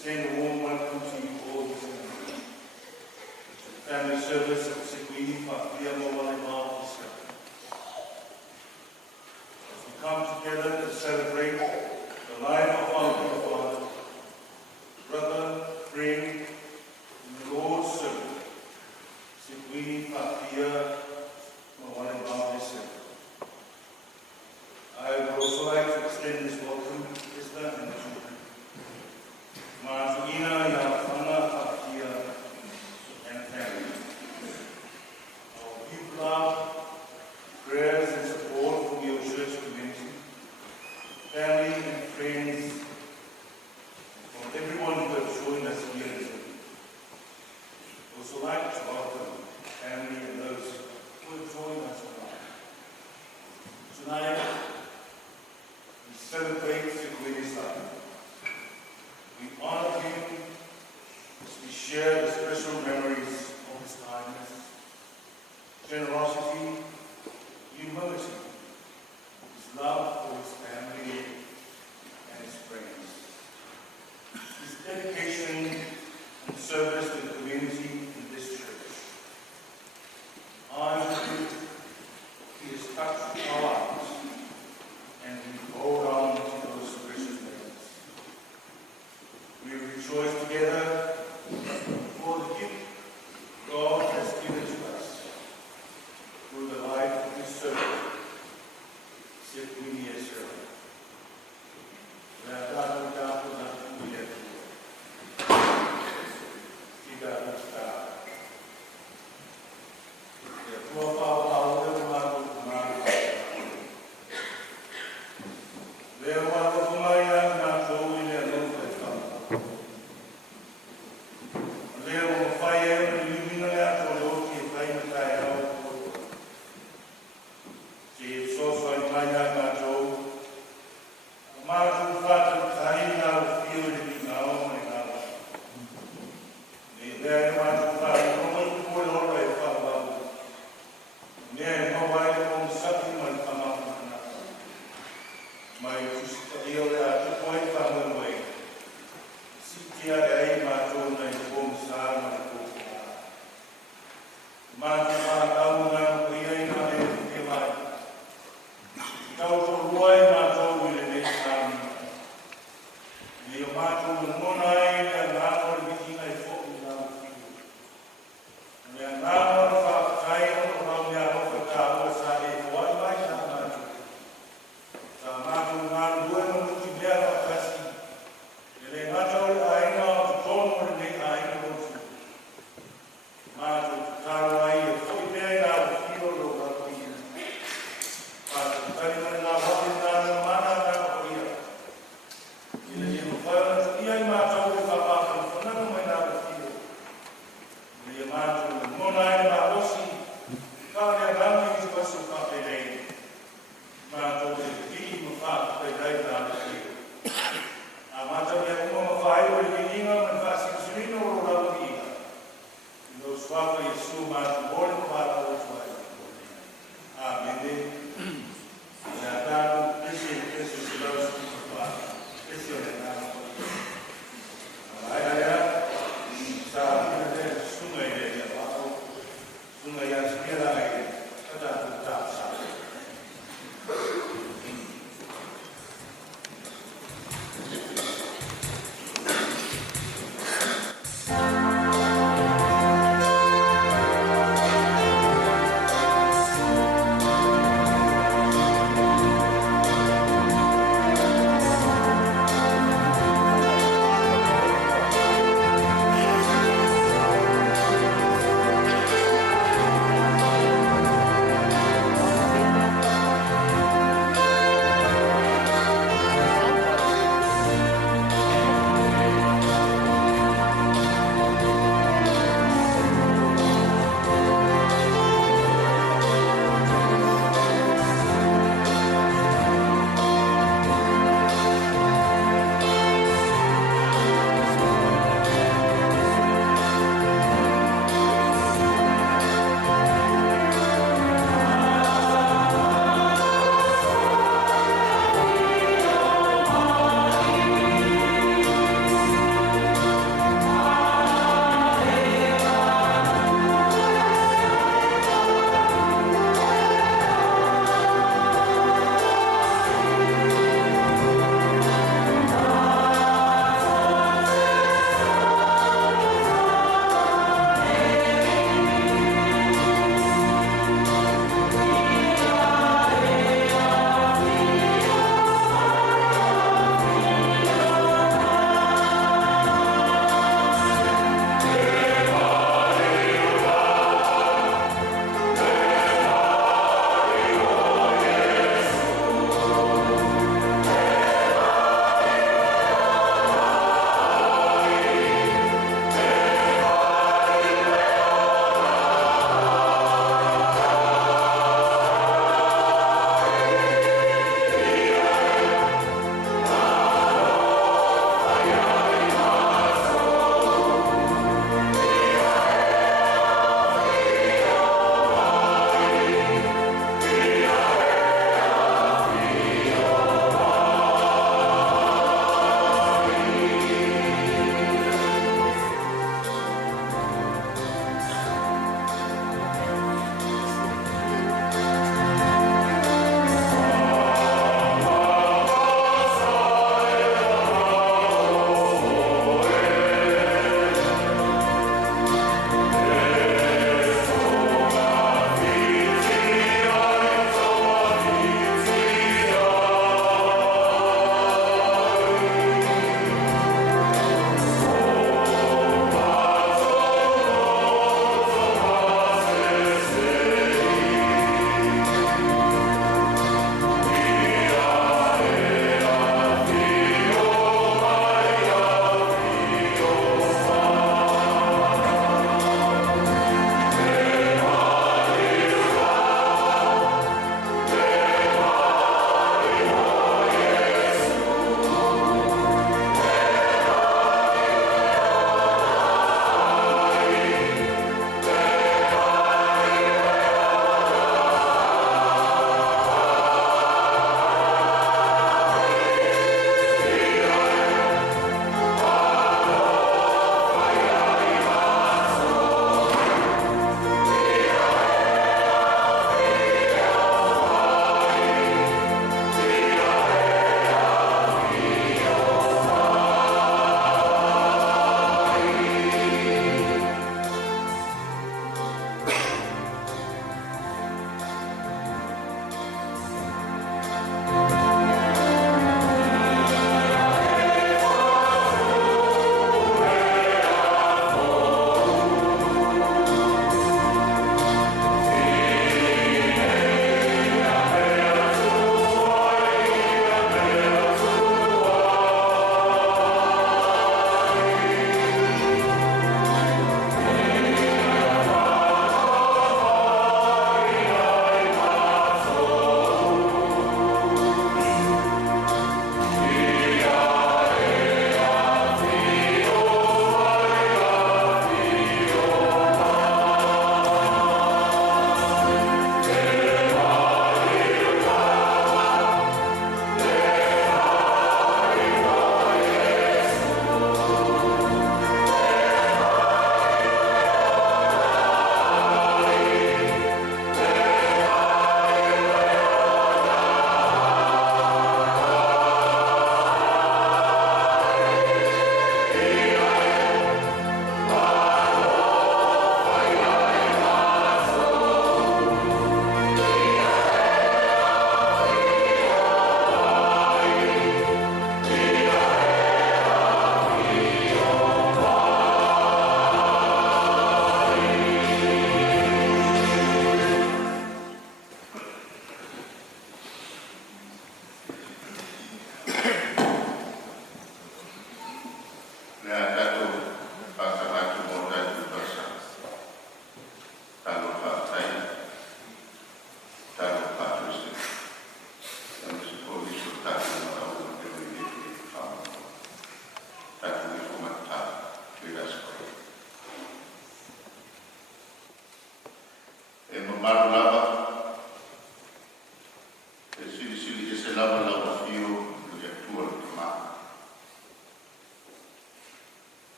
extend a warm welcome to you all this evening. Family service of Sequini Whakria Mawale Māwhisa. As we come together to celebrate the life of our good Father, brother, friend, and the Lord's servant, Sequini Whakria Mawale Māwhisa. I would also like to extend this welcome to Esther and the children. Ma'atuina ya whanga whakia and family. Our deep love, prayers and support from your church community, family and friends, from everyone who has joined us here today. I also like to welcome family and those who have joined us tonight. Tonight, we celebrate Sequini's life. We honor him as we share the special memories of his kindness, generosity, humility, his love for his family and his friends, his dedication and service to the community in this church. I believe he has touched our lives and we hold on to those precious memories. We rejoice together for the gift God has given to us through the life of his servant, Sequini Ezra.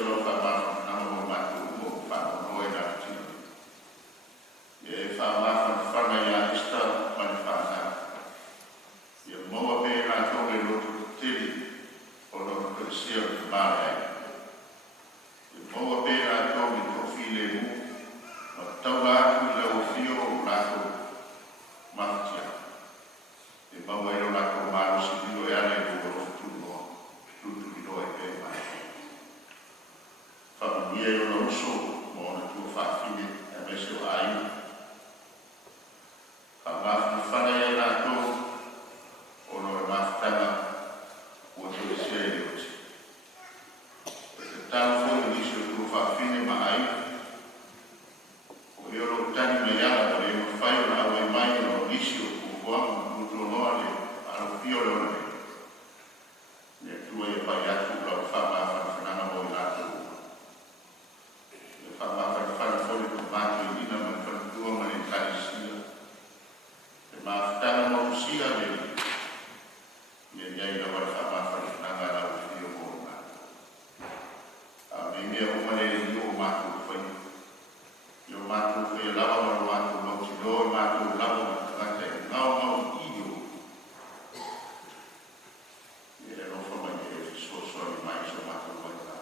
solo whamawha na mo mātou mo whamonoe nā tino. E whamawha whana ia ista mani whana. Ia moa pe nā tōme roto tiri o no kresia o te māre. Ia moa pe nā tōme tōwhile mu ma taura atu i lau whio o nāko matia. E maua ero nāko māro si dino e ane o rotu no tutu i noe pe mai. Whamania ero na uso mo ona tua whawhine e mese o ai. Ka mawhina whana e nāko o no e mawhtana o te sea i oti. E te tau fōi nisi o tua whawhine ma ai. O eoro tani me ala o e mawhai o na awe mai o nisi o kukuanga mutu o noa le aro pio le ona. Ne tua e pai atu la o whamawhana whananga mo i nāko. E whamawhana whana fōi ko mātu i ina ma whanatua ma ne tani sia. E mawhtana mo tu sia le me niai na wara whamawhana whananga la o whio mo i nāko. A me mea umane i o mātu whai. Yo mātou whea lawa mara mātou mauti doi mātou lawa ma tangata e ngau ngau i o. E re no whamai e soa ni mai so mātou mai tā.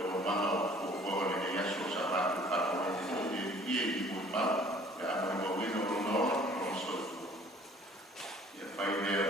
E wa manga o kōkua ne e aso sa mātou whako o kō e ie i mui mau. E amari wa wino o nora o so. E whai mea